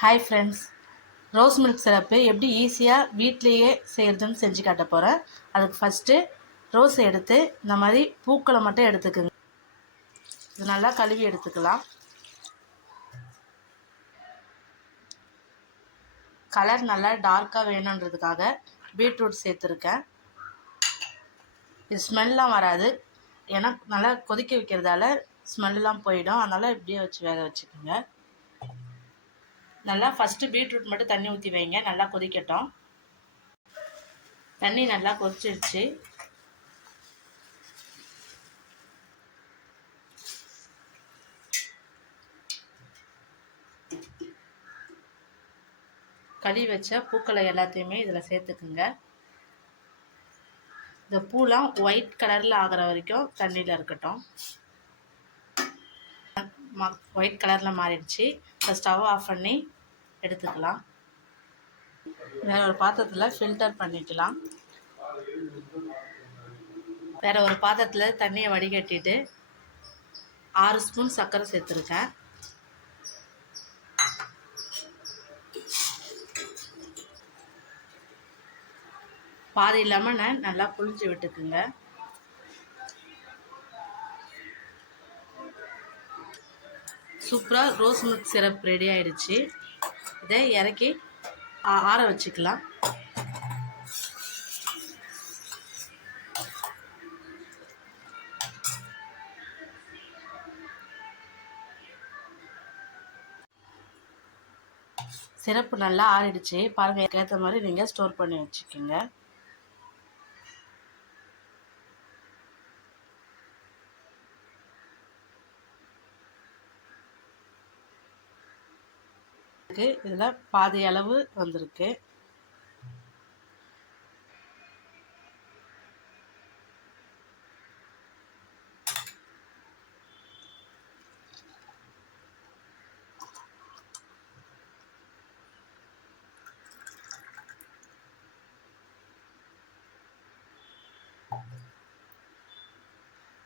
Hi friends rose milk syrup எப்படி ஈஸியாக வீட்லேயே செய்கிறதுன்னு செஞ்சு காட்ட போகிறேன் அதுக்கு ஃபஸ்ட்டு ரோஸ் எடுத்து இந்த மாதிரி பூக்களை மட்டும் எடுத்துக்கோங்க. இது நல்லா கழுவி எடுத்துக்கலாம். கலர் நல்லா டார்க்காக வேணுன்றதுக்காக பீட்ரூட் சேர்த்துருக்கேன். இது ஸ்மெல்லாம் வராது. ஏன்னா நல்லா கொதிக்க வைக்கிறதால ஸ்மெல்லாம் போயிடும். அதனால் இப்படியே வச்சு வேக வச்சுக்கோங்க. நல்லா ஃபஸ்ட்டு பீட்ரூட் மட்டும் தண்ணி ஊற்றி வைங்க. நல்லா கொதிக்கட்டும். தண்ணி நல்லா கொதிச்சிருச்சு. கழுவி வச்ச பூக்களை எல்லாத்தையுமே இதில் சேர்த்துக்குங்க. இந்த பூலாம் ஒயிட் கலரில் ஆகிற வரைக்கும் தண்ணியில் இருக்கட்டும். ஒயிட் கலரில் மாறிடுச்சு. இப்போ ஸ்டவ் ஆஃப் பண்ணி எடுத்துக்கலாம். வேறு ஒரு பாத்திரத்தில் ஃபில்டர் பண்ணிக்கலாம். வேறு ஒரு பாத்திரத்தில் தண்ணியை வடிகட்டிட்டு ஆறு ஸ்பூன் சர்க்கரை சேர்த்துருக்கேன். பாதி லெமனை நல்லா புளிஞ்சு விட்டுக்குங்க. சூப்பராக ரோஸ் மில்க் சிரப் ரெடி ஆயிடுச்சு. இதை இறக்கி ஆற வச்சுக்கலாம். சிறப்பு நல்லா ஆறிடுச்சு. பாருங்கள் ஏற்ற மாதிரி நீங்கள் ஸ்டோர் பண்ணி வச்சுக்கோங்க. இதில் பாதி அளவு வந்திருக்கு.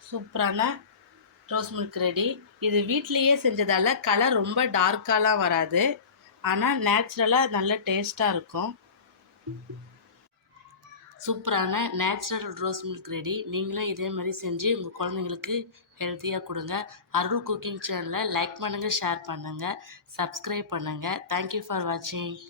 சூப்பரான ரோஸ் மில்க் ரெடி. இது வீட்லேயே செஞ்சதால் கலர் ரொம்ப டார்க்காலாம் வராது. ஆனால் நேச்சுரலாக நல்ல டேஸ்ட்டாக இருக்கும். சூப்பரான நேச்சுரல் ரோஸ் மில்க் ரெடி. நீங்களும் இதே மாதிரி செஞ்சு உங்கள் குழந்தைங்களுக்கு ஹெல்த்தியாக கொடுங்க. அருள் குக்கிங் சேனலை லைக் பண்ணுங்கள் ஷேர் பண்ணுங்கள் சப்ஸ்கிரைப் பண்ணுங்கள் தேங்க்யூ ஃபார் வாட்சிங்